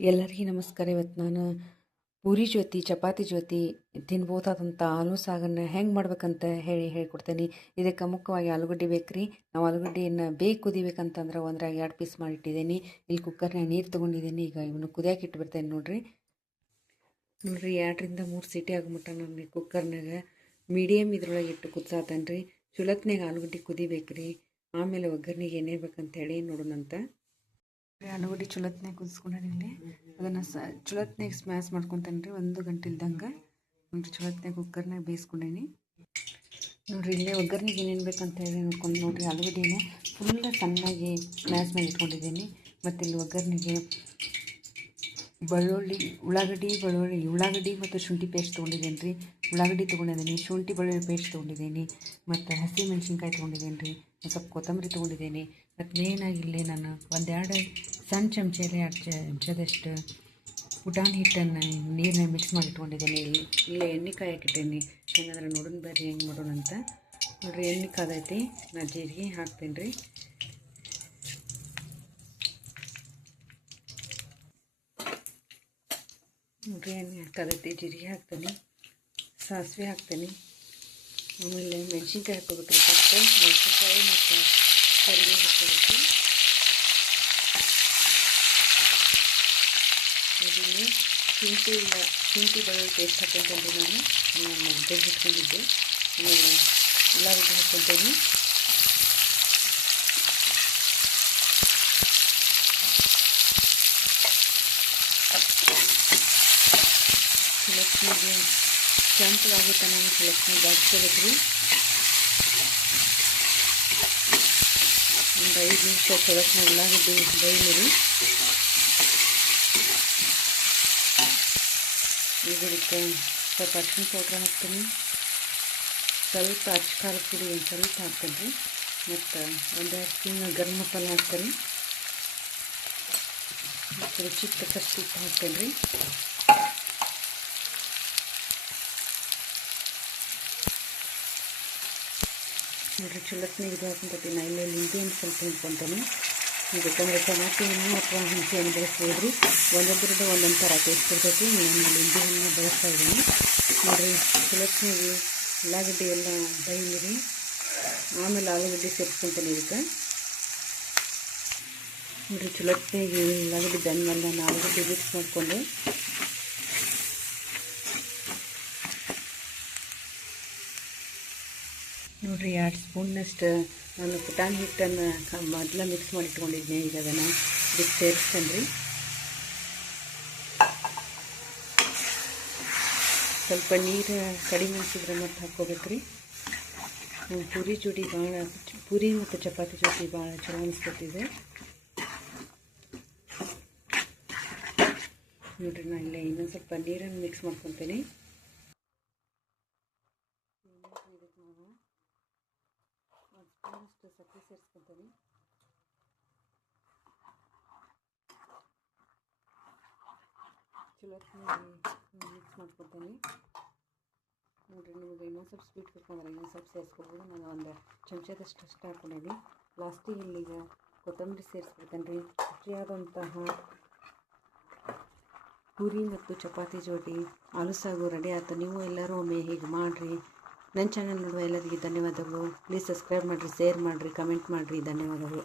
ಎಲ್ಲರಿಗೂ ನಮಸ್ಕಾರ. ಇವತ್ತು ನಾನು ಪೂರಿ ಜೊತೆ ಚಪಾತಿ ಜೊತೆ ತಿನ್ಬೋದಾದಂಥ ಆಲೂ ಸಾಗನ್ನು ಹೆಂಗೆ ಮಾಡ್ಬೇಕಂತ ಹೇಳ್ಕೊಡ್ತೇನೆ. ಇದಕ್ಕೆ ಮುಖ್ಯವಾಗಿ ಆಲೂಗಡ್ಡೆ ಬೇಕು ರೀ. ನಾವು ಆಲೂಗಡ್ಡೆಯನ್ನು ಬೇಗ ಕುದಿಬೇಕಂತಂದ್ರೆ ಒಂದ್ರಾಗ 2 ಪೀಸ್ ಮಾಡಿಟ್ಟಿದ್ದೀನಿ. ಇಲ್ಲಿ ಕುಕ್ಕರ್ನಾಗ ನೀರು ತೊಗೊಂಡಿದ್ದೀನಿ. ಈಗ ಇವನು ಕುದಿಯೋಕೆ ಇಟ್ಬಿಡ್ತೇನೆ ನೋಡ್ರಿ. 2ರಿಂದ 3 ಸೀಟಿ ಆಗ್ಬಿಟ್ಟ ನಾನು ಕುಕ್ಕರ್ನಾಗ ಮೀಡಿಯಮ್ ಇದ್ರೊಳಗೆ ಇಟ್ಟು ಕುದಿಸಾತೇನೆ ರೀ. ಚುಲತ್ನಾಗ ಆಲೂಗಡ್ಡೆ ಕುದಿಬೇಕು ರೀ. ಆಮೇಲೆ ಒಗ್ಗರಣೆಗೆ ಏನೇ ಬೇಕಂತೇಳಿ ನೋಡೋಣಂತ. ಆಲೂಗಡ್ಡೆ ಚುಲತ್ನಾಗ ಕುದಿಸ್ಕೊಂಡೇನಿ. ಅದನ್ನು ಚುಲತ್ನಾಗ ಸ್ಮ್ಯಾಶ್ ಮಾಡ್ಕೊತೇನೆ ರೀ. 1 ಗಂಟೆ ಇಲ್ದಂಗೆ ನೋಡಿರಿ. ಚುಲತ್ನಾಗ ಕುಕ್ಕರ್ನಾಗ ಬೇಯಿಸ್ಕೊಂಡೇನಿ ನೋಡಿರಿ. ಇಲ್ಲೇ ಒಗ್ಗರಣೆಗೆ ಏನೇನು ಬೇಕಂತ ಹೇಳಿ ನೋಡ್ಕೊಂಡು ನೋಡಿರಿ. ಆಲೂಗಡ್ಡೆನ ಫುಲ್ ಸಣ್ಣಾಗಿ ಸ್ಮ್ಯಾಶ್ ಮಾಡಿ ಇಟ್ಕೊಂಡಿದ್ದೀನಿ. ಮತ್ತು ಇಲ್ಲಿ ಒಗ್ಗರಣೆಗೆ ಉಳ್ಳಾಗಡ್ಡಿ ಮತ್ತು ಶುಂಠಿ ಪೇಸ್ಟ್ ತೊಗೊಂಡಿದ್ದೀನಿ ರೀ. ಉಳ್ಳಾಗಡ್ಡಿ ತೊಗೊಂಡಿದ್ದೀನಿ, ಶುಂಠಿ ಬೆಳ್ಳುಳ್ಳಿ ಪೇಸ್ಟ್ ತೊಗೊಂಡಿದ್ದೀನಿ, ಮತ್ತು ಹಸಿ ಮೆಣಸಿನ್ಕಾಯಿ ತೊಗೊಂಡಿದ್ದೀನಿ ರೀ. ಸ್ವಲ್ಪ ಕೊತ್ತಂಬರಿ ತೊಗೊಂಡಿದ್ದೀನಿ. ಮತ್ತು ಮೇಯ್ನಾಗಿ ಇಲ್ಲಿ ನಾನು 1-2 ಸಣ್ಣ ಚಮಚದಲ್ಲಿ 2 ಚಮಚದಷ್ಟು ಪುಟಾಣಿ ಹಿಟ್ಟನ್ನು ನೀರನ್ನ ಮಿಕ್ಸ್ ಮಾಡಿ ಇಟ್ಕೊಂಡಿದ್ದೀನಿ. ಇಲ್ಲೇ ಎಣ್ಣೆ ಕಾಯಕ್ಕಿಟ್ಟೇನಿ. ಏನಾದ್ರೆ ನೋಡೋಣ ಬರ್ರಿ ಹೆಂಗೆ ಮಾಡೋಣ ಅಂತ. ನೋಡಿರಿ, ಎಣ್ಣೆ ಕಾದೈತಿ. ನಾನು ಜೀರಿಗೆ ಹಾಕ್ತೇನೆ ರೀ. ನೋಡಿರಿ, ಎಣ್ಣೆ ಹಾಕೋದೈತಿ. ಜೀರಿಗೆ ಹಾಕ್ತೇನೆ, ಸಾಸಿವೆ ಹಾಕ್ತೇನೆ, ಆಮೇಲೆ ಮೆಣಸಿನ್ಕಾಯಿ ಹಾಕೋಬೇಕು. ಫಸ್ಟ್ ಮೆಣಸಿನ್ಕಾಯಿ ಮತ್ತು ಕರಿಬೇವು ಹಾಕೋಬೇಕು. ಅದನ್ನು ಶುಂಠಿ ಬೆಳ್ಳುಳ್ಳಿ ಪೇಸ್ಟ್ ಹಾಕ್ಕೊಂತೇನೆ. ನಾನು ತೆಗೆದಿಟ್ಕೊಂಡಿದ್ದೆ. ಆಮೇಲೆ ಉಳ್ಳಾಗಡ್ಡೆ ಹಾಕ್ಕೊತೇನೆ. ಚುಲತ್ನಿಗೆ ಕೆಂಪಗಾಗುತ್ತೆ. ನಾನು ಚುಲತ್ನಿಗೆ ಬಾಡಿಸ್ಕೋಬೇಕು ರೀ. ಒಂದು 5 ನಿಮಿಷ ಚುಲತ್ನ ಉಳ್ಳಾಗಡ್ಡೆ ಬೈಲಿ ರೀ. ಈಗ ಇದಕ್ಕೆ ಸ್ವಲ್ಪ ಅರಿಶಿನ ಪೌಡ್ರ್ ಹಾಕ್ತೀನಿ. ಸ್ವಲ್ಪ ಅಚ್ಚ ಖಾರದ ಪುಡಿ ಒಂದು ಸ್ವಲ್ಪ ಹಾಕ್ತೇನೆ ರೀ. ಮತ್ತು 1-2 ಸ್ಪೂನ್ ಗರಂ ಮಸಾಲೆ ಹಾಕ್ತೇನೆ. ಮತ್ತು ರುಚಿಗೆ ತಕ್ಕಷ್ಟು ಉಪ್ಪು ಹಾಕ್ತೇನೆ ರೀ. ನೋಡಿರಿ, ಚುಲತ್ನಾಗ ಇದು ಹಾಕೊಂತೈತಿ. ನಾ ಇಲ್ಲೇ ಲಿಂಬೆ ಹಣ್ಣು ಸ್ವಲ್ಪ ಹಿಂಡ್ಕೊತೇನೆ. ಬೇಕಂದ್ರೆ ಟೊಮಾಟೊ ಹಣ್ಣು ಅಥವಾ ಹುಣಸೆ ಹಣ್ಣು ಬಳಸ್ಬೋದು ರೀ. ಒಂದೊಂದರದ್ದು ಒಂದೊಂದು ಥರ ಟೇಸ್ಟ್ ಇರ್ತೈತಿ. ನಾನು ಲಿಂಬೆ ಹಣ್ಣು ಬಳಸ್ತಾ ಇದ್ದೀನಿ. ನೋಡಿರಿ, ಚುಲತ್ನಾಗೆ ಉಳ್ಳಾಗಡ್ಡೆ ಎಲ್ಲ ಬೈಲಿ ರೀ. ಆಮೇಲೆ ಆಲೂಗಡ್ಡೆ ಸೇರಿಸ್ಕೊತೇನೆ ಇದಕ್ಕೆ. ನೋಡಿರಿ, ಚುಲತ್ನಾಗೆ ಉಳ್ಳಾಗಡ್ಡೆ ಬೆಂದ್ಮೇಲೆ ನಾನು ಆಲೂಗಡ್ಡೆ ಮಿಕ್ಸ್ ಮಾಡಿಕೊಂಡು ನೋಡಿರಿ 2 ಸ್ಪೂನ್ನಷ್ಟು ನಾನು ಪುಟಾಣಿ ಹಿಟ್ಟನ್ನು ಮೊದಲ ಮಿಕ್ಸ್ ಮಾಡಿ ಇಟ್ಕೊಂಡಿದ್ದೆ. ಈಗ ಅದನ್ನು ಇದಕ್ಕೆ ಸೇರಿಸ್ತೇನೆ ರೀ. ಸ್ವಲ್ಪ ನೀರು ಕಡಿಮೆ ಅನಿಸಿದ್ರೆ ಮತ್ತೆ ಹಾಕ್ಕೋಬೇಕು ರೀ. ಪೂರಿ ಮತ್ತು ಚಪಾತಿ ಜೊತೆ ಭಾಳ ಚಲೋ ಅನಿಸ್ಕೊತಿದೆ. ನೋಡಿರಿ, ನಾನು ಇಲ್ಲೇ ಇನ್ನೊಂದು ಸ್ವಲ್ಪ ನೀರನ್ನು ಮಿಕ್ಸ್ ಮಾಡ್ಕೊತೇನೆ. ಇದಕ್ಕೆ ನಾನು 1 ಸ್ಪೂನಷ್ಟು ಸಕ್ಕರೆ ಸೇರಿಸ್ಕೊತೇನೆ. ಚುಲತ್ನಾಗಿ ಮಿಕ್ಸ್ ಮಾಡ್ಕೊತೇನೆ. ನೋಡಿರಿ, ನಿಮಗೆ ಇನ್ನೊಂದು ಸ್ವಲ್ಪ ಸ್ವೀಟ್ ಬೇಕಂದ್ರೆ ಇನ್ನೊಂದು ಸ್ವಲ್ಪ ಸೇರಿಸ್ಕೊಬೋದು. ನಾನು 1 ಚಮಚದಷ್ಟು ಅಷ್ಟು ಹಾಕ್ಕೊಂಡೀನಿ. ಲಾಸ್ಟಿಗೆ ಇಲ್ಲಿಗ ಕೊತ್ತಂಬರಿ ಸೇರಿಸ್ಬಿಡ್ತೇನೆ ರೀ. ರುಚಿಯಾದಂತಹ ಪೂರಿ ಮತ್ತು ಚಪಾತಿ ಜೋಡಿ ಆಲೂ ಸಾಗು ರೆಡಿ ಆಯ್ತು. ನೀವು ಎಲ್ಲರೂ ಒಮ್ಮೆ ಹೀಗೆ ಮಾಡಿರಿ. ನನ್ನ ಚಾನಲ್ ನೋಡುವ ಎಲ್ಲರಿಗೆ ಧನ್ಯವಾದಗಳು. ಪ್ಲೀಸ್ ಸಬ್ಸ್ಕ್ರೈಬ್ ಮಾಡಿರಿ, ಶೇರ್ ಮಾಡಿರಿ, ಕಮೆಂಟ್ ಮಾಡಿರಿ. ಧನ್ಯವಾದಗಳು.